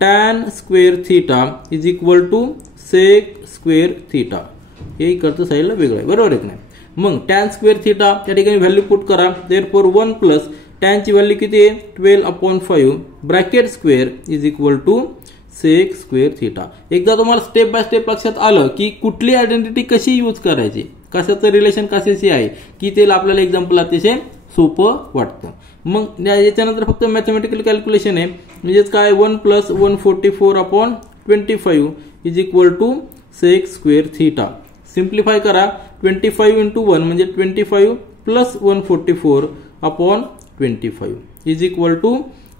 tan square theta is equal to sec square theta. हे इकडचं साईडला वेगळं आहे, बरोबर आहे की नाही. मग टॅन स्क्वेअर थिटा या ठिकाणी व्हॅल्यू पुट करा. देअरफॉर 1 + टॅनची व्हॅल्यू किती आहे 12/5 bracket square is equal to sec square theta. एकदा तुम्हाला स्टेप बाय स्टेप लक्षात आलं की कुठली आयडेंटिटी कशी यूज करायची, कशाचं रिलेशन कशाशी आहे, की ते आपल्याला एक्झाम्पल अतिशय सोपं वाटतं. मग याच्यानंतर फक्त मॅथमॅटिकल कॅल्क्युलेशन आहे. म्हणजेच काय 1 + 144/25 is equal to sec square theta. Simplify करा, 25 × 1 म्हणजे 25 + 144/25 is equal to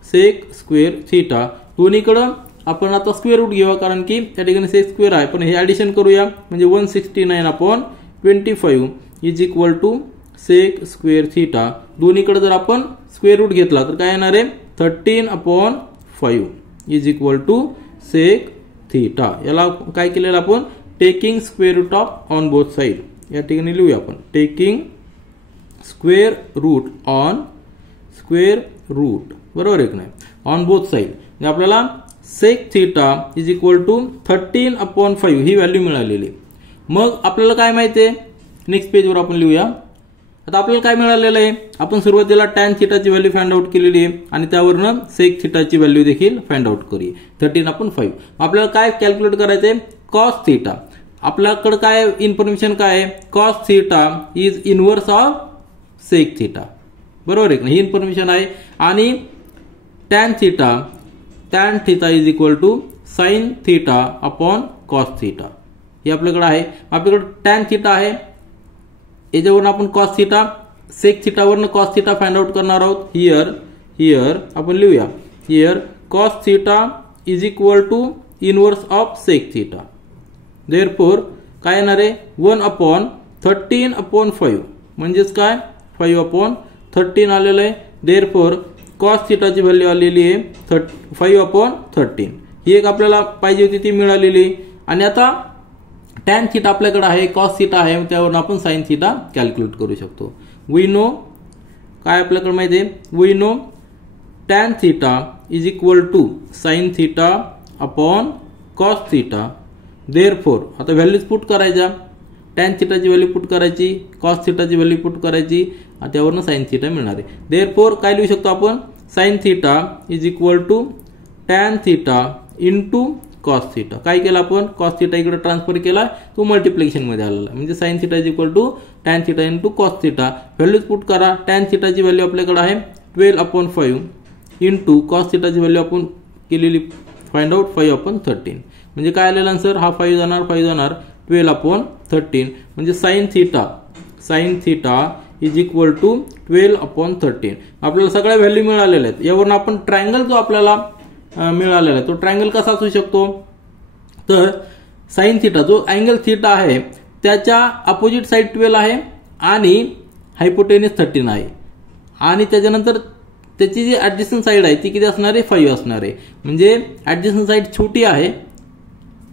sec square theta. दोन्हीकडं आपण आता स्क्वेअर रूट घेऊया कारण की त्या ठिकाणी सेक स्क्वेअर आहे, पण हे ॲडिशन करूया म्हणजे 169/25 is equal to sec square theta. दोन्हीकडे जर आपण स्क्वेअर रूट घेतला तर काय येणार आहे 13/5 is equal to sec theta. याला काय केलेलं आपण taking square root of on both side. या ठिकाणी लिहूया आपण taking square root on square root, बरोबर आहे की नाही, ऑन बोथ साइड. म्हणजे आपल्याला sec theta is equal to 13/5 ही व्हॅल्यू मिळालेली. मग आपल्याला काय माहिती आहे, नेक्स्ट पेजवर आपण लिहूया आता आपल्याला काय मिळालेलं आहे, आपण सुरुवातीला tan थिटाची व्हॅल्यू फाइंड आउट केलेली आहे आणि त्यावरनं sec थिटाची व्हॅल्यू देखील फाइंड आउट करूया. 13/5. आपल्याला काय कॅल्क्युलेट करायचंय, cos थिटा. आपल्याकडे काय इन्फॉर्मेशन काय आहे, cos theta is inverse of sec theta. बरोबर आहे, ही इन्फॉर्मेशन आहे. आणि tan theta is equal to sin theta upon cos theta. हे आपल्याकडे आहे. आपल्याकडे tan थिटा आहे, याच्यावरून आपण cos थिटा, sec थिटावरून cos थिटा फाइंड आउट करणार आहोत. हियर आपण लिहूया, here cos theta is equal to inverse of sec theta. Therefore काय येणार आहे, 1/13/5 म्हणजेच काय 5/13 आलेलं आहे. देअरफॉर cos थिटाची व्हॅल्यू आलेली आहे 5/13. ही एक आपल्याला पाहिजे होती ती मिळालेली. आणि आता tan थिटा आपल्याकडे आहे, cos थिटा आहे, त्यावरून आपण sin थिटा कॅल्क्युलेट करू शकतो. वी नो काय आपल्याकडे माहिती आहे, we know tan theta is equal to sin theta upon cos theta. Therefore आता व्हॅल्यूज पुट करायच्या, tan थिटाची व्हॅल्यू पुट करायची, cos थिटाची व्हॅल्यू पुट करायची, त्यावरून sin थिटा मिळणार आहे. देअरफॉर काय लिहू शकतो आपण, sin theta is equal to tan theta into cos theta. काय केलं आपण, cos थिटा इकडे ट्रान्सफर केला, तो मल्टिप्लिकेशन मध्ये आलेला, म्हणजे sin theta is equal to tan theta into cos theta. Values put करा. tan थिटाची व्हॅल्यू आपल्याकडे आहे 12/5 इंटू cos थिटाची व्हॅल्यू आपण केलेली फाइंड आउट 5/13. म्हणजे काय आलेला आन्सर, हा 5 जाणार 12/13. म्हणजे sin theta is equal to 12/13. आपल्याला सगळ्या व्हॅल्यू मिळालेल्या आहेत. यावरून आपण ट्रायंगल जो आपल्याला मिळालेला आहे तो ट्रायंगल कसा असू शकतो, तर sin थिटा जो अँगल थिटा आहे त्याच्या अपोजिट साइड 12 आहे आणि हायपोटेन्यूस 13 आहे. आणि त्याच्यानंतर त्याची जी ऍडजस्टंट साइड आहे ती किती असणार आहे, 5 असणार आहे. म्हणजे ऍडजस्टंट साइड छोटी आहे,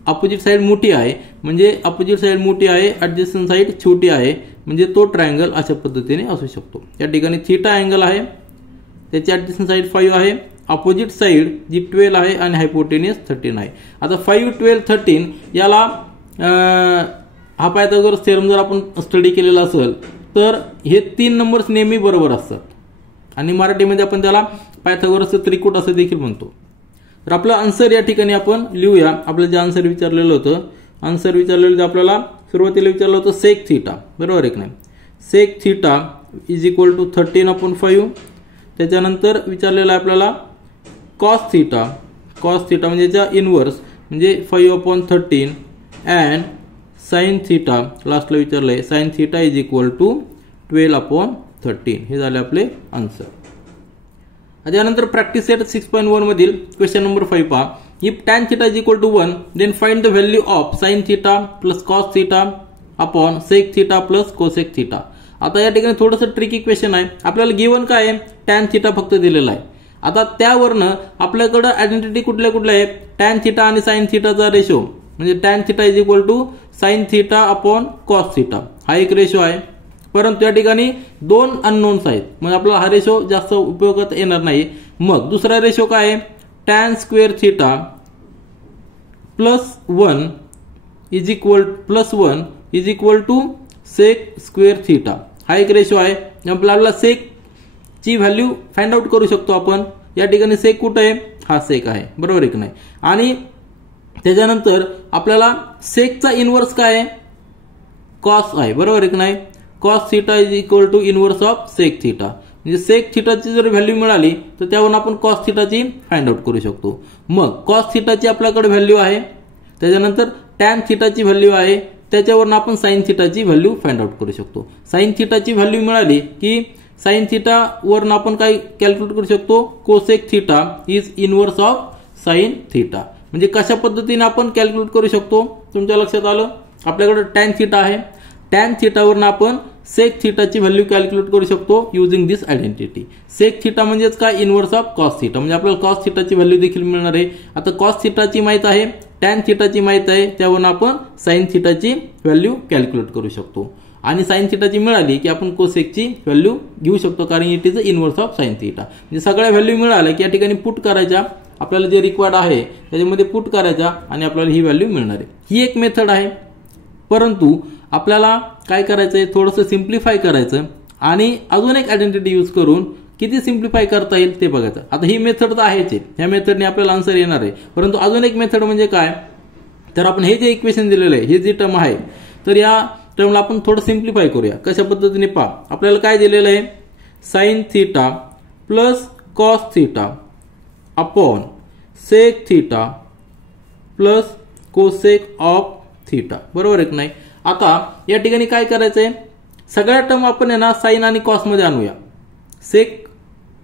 अपोजिट साइड मोठी आहे. म्हणजे अपोजिट साइड मोठी आहे, ऍडजस्टंट साइड छोटी आहे. म्हणजे तो ट्रायंगल अशा पद्धतीने असू शकतो. या ठिकाणी थिटा अँगल आहे, त्याची ऍडजस्टंट साइड 5 आहे, अपोजिट साइड जी 12 आहे आणि हायपोटेन्यूस 13 आहे. आता 5, 12, 13 याला हा पायथागोरस थेरम जर आपण स्टडी केलेला असेल तर हे 3 नंबर्स नेहमी बरोबर असतात आणि मराठीमध्ये आपण त्याला पायथागोरसचं त्रिकूट असं देखील म्हणतो. तर आपलं आन्सर या ठिकाणी आपण लिहूया. आपलं जे आन्सर विचारलेलं होतं, आन्सर विचारलेलं आपल्याला सुरुवातीला विचारलं होतं sec थिटा. बरोबर आहे की नाही, sec theta is equal to 13/5. त्याच्यानंतर विचारलेलं आहे आपल्याला cos थिटा म्हणजे याचा इनवर्स म्हणजे 5/13 अँड sin थिटा लास्टला विचारलंय sin theta is equal to 12/13. हे झाले आपले आन्सर. त्यानंतर प्रॅक्टिस सेट 6.1 मधील क्वेश्चन नंबर 5 पहा. If tan theta is equal to 1 then find the value of sin theta plus cos theta upon sec theta plus cosec theta. आता या ठिकाणी थोडंसं ट्रिकी क्वेश्चन आहे. आपल्याला गिवन काय आहे, tan थिटा फक्त दिलेला आहे. आता त्यावरनं आपल्याकडे आयडेंटिटी कुठल्या आहे, tan थिटा आणि sin थिटाचा रेशो म्हणजे tan theta is equal to sin theta upon cos theta हा एक रेशो आहे. परंतु या ठिकाणी 2 अननोन्स आहेत, म्हणजे आपला हा रेशो जास्त उपयोगात येणार नाही. मग दुसरा रेशो काय आहे, tan square theta plus 1 is equal to sec square theta हा एक रेशो आहे. आपल्याला sec ची व्हॅल्यू फाइंड आउट करू शकतो आपण. या ठिकाणी sec कुठे आहे, हा sec आहे. बरोबर आहे की नाही. आणि त्याच्यानंतर आपल्याला sec चा इनवर्स काय आहे, cos आहे. बरोबर आहे की नाही. cos theta is equal to inverse of sec theta. म्हणजे sec थिटाची जर व्हॅल्यू मिळाली तर त्यावरून आपण cos थिटाची फाइंड आउट करू शकतो. मग cos थिटाची आपल्याकडे व्हॅल्यू आहे, त्याच्यानंतर tan थिटाची व्हॅल्यू आहे, त्याच्यावरून आपण sin थिटाची व्हॅल्यू फाइंड आउट करू शकतो. sin थिटाची व्हॅल्यू मिळाली की sin थिटा वरून आपण काय कॅल्क्युलेट करू शकतो, cosec theta is inverse of sin theta. म्हणजे कशा पद्धतीने आपण कॅल्क्युलेट करू शकतो, तुमच्या लक्षात आलं. आपल्याकडे tan थिटा आहे, tan थिटावरून आपण sec थिटाची व्हॅल्यू कॅल्क्युलेट करू शकतो युजिंग दिस आयडेंटिटी. sec थिटा म्हणजेच काय, इनवर्स ऑफ cos थिटा. म्हणजे आपल्याला cos थिटाची व्हॅल्यू देखील मिळणार आहे. आता cos थिटाची माहित आहे, tan थिटाची माहित आहे, त्यावरून आपण sin थिटाची व्हॅल्यू कॅल्क्युलेट करू शकतो. आणि sin थिटाची मिळाली की आपण कोसेकची व्हॅल्यू घेऊ शकतो, कारण it is inverse of sin theta. म्हणजे सगळ्या व्हॅल्यू मिळाल्या की या ठिकाणी पुट करायच्या, आपल्याला जे रिक्वायर्ड आहे त्याच्यामध्ये पुट करायचा आणि आपल्याला ही व्हॅल्यू मिळणार आहे. ही एक मेथड आहे. परंतु आपल्याला काय करायचंय, थोडंसं सिम्प्लिफाय करायचं आणि अजून एक आयडेंटिटी यूज करून किती सिम्प्लिफाय करता येईल ते बघायचं. आता ही मेथड तर आहेच, ह्या मेथडने आपल्याला आन्सर येणार आहे. परंतु अजून एक मेथड म्हणजे काय, तर आपण हे जे इक्वेशन दिलेलं आहे, हे जी टर्म आहे, तर या टर्मला आपण थोडं सिम्प्लिफाय करूया. कशा पद्धतीने पहा, आपल्याला काय दिलेलं आहे, sine theta plus cos theta upon sec theta plus cosec of theta, बरोबर आहे की नाही. आता या ठिकाणी काय करायचंय, सगळ्या टर्म आपण आहे ना साइन आणि कॉस मध्ये आणूया. सेक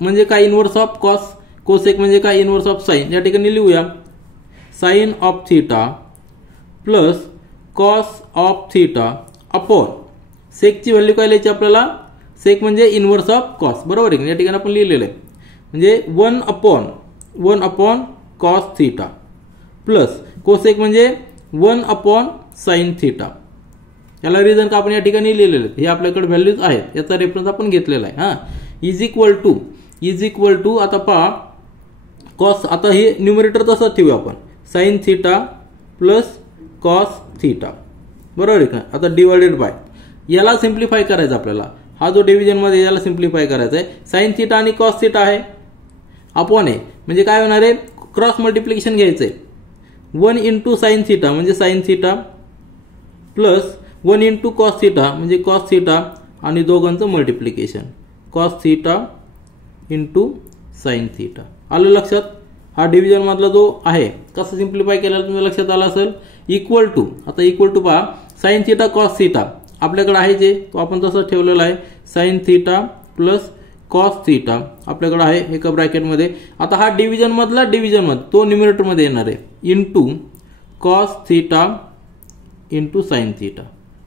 म्हणजे काय, इनवर्स ऑफ कॉस, कोसेक म्हणजे काय, इनवर्स ऑफ साइन. या ठिकाणी लिहूया sine of theta plus cos of theta upon सेकची व्हॅल्यू काय लिहायची आपल्याला, सेक म्हणजे इनवर्स ऑफ कॉस, बरोबर आहे. या ठिकाणी आपण लिहिलेलं आहे म्हणजे 1 upon cos theta plus cosec म्हणजे 1 अपॉन साइन थीटा. याला रिझन का आपण या ठिकाणी लिहिलेलं आहे, हे आपल्याकडे व्हॅल्यूज आहेत, याचा रेफरन्स आपण घेतलेला आहे. हा, इज इक्वल टू आता पहा कॉस, आता हे न्यूमरेटर तसंच ठेवूया आपण, sign theta plus cos theta, बरोबर आहे का. आता डिवायडेड बाय, याला सिम्प्लिफाय करायचं आपल्याला, हा जो डिव्हिजन मध्ये याला सिम्प्लिफाय करायचा आहे. साइन थीटा आणि कॉस थीटा आहे, अपॉन आहे म्हणजे काय होणार आहे, क्रॉस मल्टिप्लिकेशन घ्यायचंय. 1 इंटू साइन थीटा म्हणजे sign theta plus 1 into cos theta म्हणजे कॉस थीटा आणि दोघांचं multiplication, cos theta into sine theta. आलं लक्षात. हा डिव्हिजन मधला जो आहे कसं सिम्प्लिफाय केलेला तुम्हाला लक्षात आला असेल. इक्वल टू, आता इक्वल टू पहा, साइन थीटा कॉस थीटा आपल्याकडे आहे जे, तो आपण तसंच ठेवलेला आहे. Sine theta plus cos theta आपल्याकडे आहे एका ब्रॅकेटमध्ये. आता हा डिव्हिजन मधला तो न्यूमरेटर मध्ये येणार आहे, into cos theta into sine theta.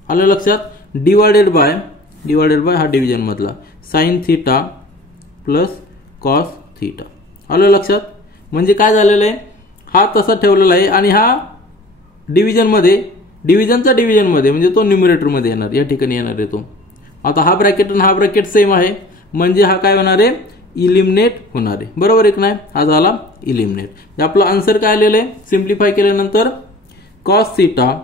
आलं लक्षात. डिवायडेड बाय हा डिव्हिजन मधला sign theta plus cos theta. आलं लक्षात. म्हणजे काय झालेलं आहे, हा तसा ठेवलेला आहे आणि हा डिव्हिजनचा डिव्हिजन मध्ये म्हणजे तो न्यूमरेटर मध्ये येणार, या ठिकाणी येणार आहे तो. आता हा ब्रॅकेट आणि हा ब्रॅकेट सेम आहे म्हणजे हा काय होणार आहे, इलिमिनेट होणार आहे, बरोबर आहे की नाही. हा झाला इलिमिनेट. आपला आन्सर काय आलेलं आहे, सिम्प्लिफाय केल्यानंतर cos theta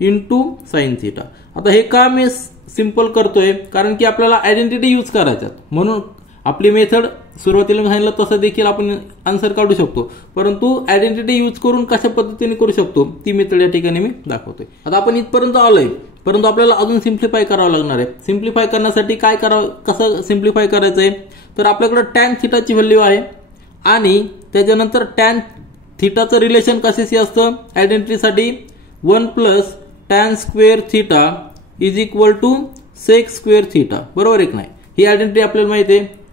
into sign theta. आता हे का मी सिंपल करतोय, कारण की आपल्याला आयडेंटिटी यूज करायच्यात, म्हणून आपली मेथड सुरुवातीला सांगितलं तसं देखील आपण आन्सर काढू शकतो. परंतु आयडेंटिटी यूज करून कशा पद्धतीने करू शकतो ती मेथड या ठिकाणी मी दाखवतोय. आता आपण इथपर्यंत आलोय, परंतु आपल्याला अजून सिम्प्लिफाय करावं लागणार आहे. सिम्प्लिफाय करण्यासाठी काय करावं, कसं सिम्प्लिफाय करायचंय, तर आपल्याकडे टॅन थीटाची व्हॅल्यू आहे आणि त्याच्यानंतर टॅन थीटाचं रिलेशन कशाशी असतं आयडेंटिटीसाठी, 1 plus tan square theta is equal to sec square theta, बरोबर आहे की नाही. ही आयडेंटिटी आपल्याला माहिती आहे.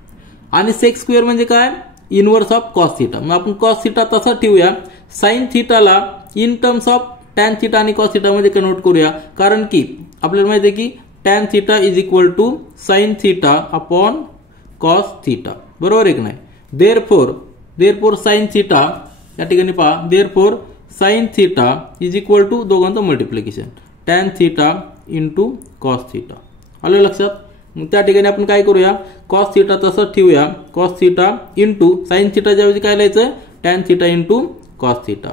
आणि सेक स्क्वेअर म्हणजे काय, इनवर्स ऑफ कॉस थीटा. मग आपण कॉस थीटा तसा ठेवूया, साइन थीटाला in terms of tan theta आणि कॉस थीटा मध्ये कन्वर्ट करूया, कारण की आपल्याला माहिती आहे की tan theta is equal to sine theta upon cos theta, बरोबर आहे की नाही. देअरफोर साइन थीटा, या ठिकाणी पहा, therefore sine theta is equal to दोघांचं multiplication tan theta into cos theta. आलं लक्षात. मग त्या ठिकाणी आपण काय करूया, कॉस थीटा तसंच ठेवूया, कॉस थीटा इंटू साइन थीटाच्या ऐवजी काय लिहायचं, tan theta into cos theta,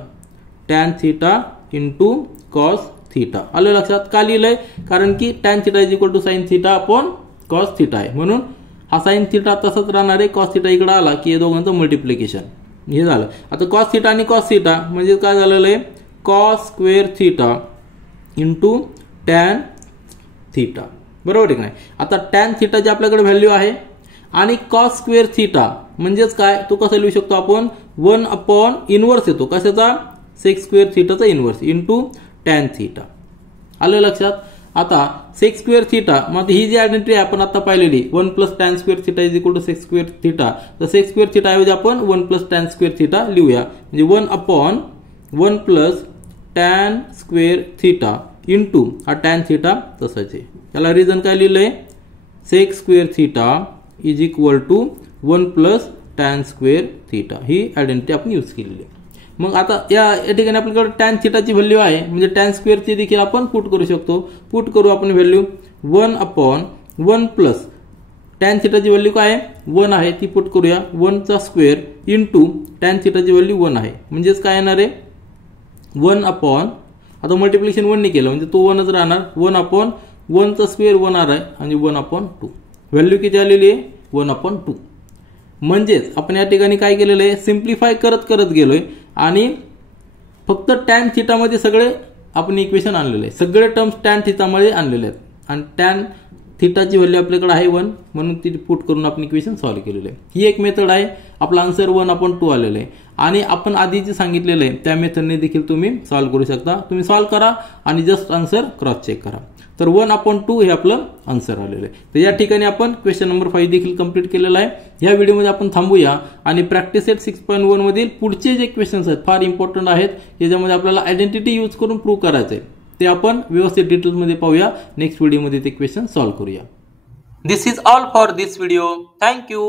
tan theta into cos theta. आलं लक्षात. का लिहिलंय, कारण की tan theta is equal to sine theta upon cos theta आहे, म्हणून हा साइन थीटा तसंच राहणार आहे. कॉस थीटा इकडे आला की हे दोघांचं मल्टिप्लिकेशन हे झालं. आता कॉस थीटा आणि कॉस थीटा म्हणजे काय झालेलं आहे, cos square theta into tan theta, बरोबर आहे नाही. आता टॅन थीटाची आपल्याकडे व्हॅल्यू आहे आणि कॉस स्क्वेअर थीटा म्हणजेच काय, तो कसा लिहू शकतो आपण, 1 अपॉन इनवर्स येतो कशाचा, सेक स्क्वेअर थीटाचा इनवर्स इंटू टॅन थीटा. आलं लक्षात. आता सेक स्क्वेअर थीटा, मग ही जी आयडेंटिटी आपण आता पाहिलेली 1 plus tan square theta is equal to sec square theta, तर सेक स्क्वेअर थीटा ऐवजी आपण 1 प्लस टॅन स्क्वेअर थीटा लिहूया, म्हणजे 1 upon 1 plus tan square theta into हा टॅन थीटा तसाच आहे. याला रिझन काय लिहिलंय, sec square theta is equal to 1 plus tan square theta, ही आयडेंटिटी आपण यूज केलेली आहे. मग आता या ठिकाणी आपल्याकडे टॅन थीटाची व्हॅल्यू आहे, म्हणजे टॅन स्क्वेअरची देखील आपण पुट करू शकतो. पुट करू आपण व्हॅल्यू 1 अपॉन 1 प्लस टॅन थीटाची व्हॅल्यू काय आहे, 1 आहे, ती पुट करूया, 1 चा स्क्वेअर इंटू टॅन थीटाची व्हॅल्यू 1 आहे, म्हणजेच काय येणार आहे 1 अपॉन, आता मल्टिप्लिकेशन 1 ने केलं म्हणजे तो 1च राहणार, 1 अपॉन 1चा स्क्वेअर 1 आहे आणि 1/2 व्हॅल्यू किती आलेली आहे 1/2. म्हणजेच आपण या ठिकाणी काय केलेलं आहे सिम्प्लिफाय करत गेलोय आणि फक्त tan थीटा मध्ये सगळे आपण इक्वेशन आणलेले आहे. सगळे टर्म्स tan थीटा मध्ये आणलेले आहेत आणि tan थीटाची व्हॅल्यू आपल्याकडे आहे 1 म्हणून ती पुट करून आपण इक्वेशन सॉल्व्ह केलेलं आहे. ही एक मेथड आहे. आपला आन्सर 1/2 आलेला आहे आणि आपण आधी जे सांगितलेलं आहे त्या मेथडने देखील तुम्ही सॉल्व्ह करू शकता. तुम्ही सॉल्व्ह करा आणि जस्ट आन्सर क्रॉस चेक करा. तर 1/2 हे आपलं आन्सर आलेलं आहे. तर या ठिकाणी आपण क्वेश्चन नंबर 5 देखील कंप्लीट केलेला आहे. या व्हिडिओमध्ये आपण थांबूया आणि प्रॅक्टिस सेट 6.1 मधील पुढचे जे क्वेश्चन्स आहेत फार इम्पॉर्टंट आहेत. याच्यामध्ये आपल्याला आयडेंटिटी यूज करून प्रूव्ह करायचं आहे. ते आपण व्यवस्थित डिटेल्समध्ये पाहूया. नेक्स्ट व्हिडिओमध्ये ते क्वेश्चन सॉल्व्ह करूया. This is all for this video. Thank you.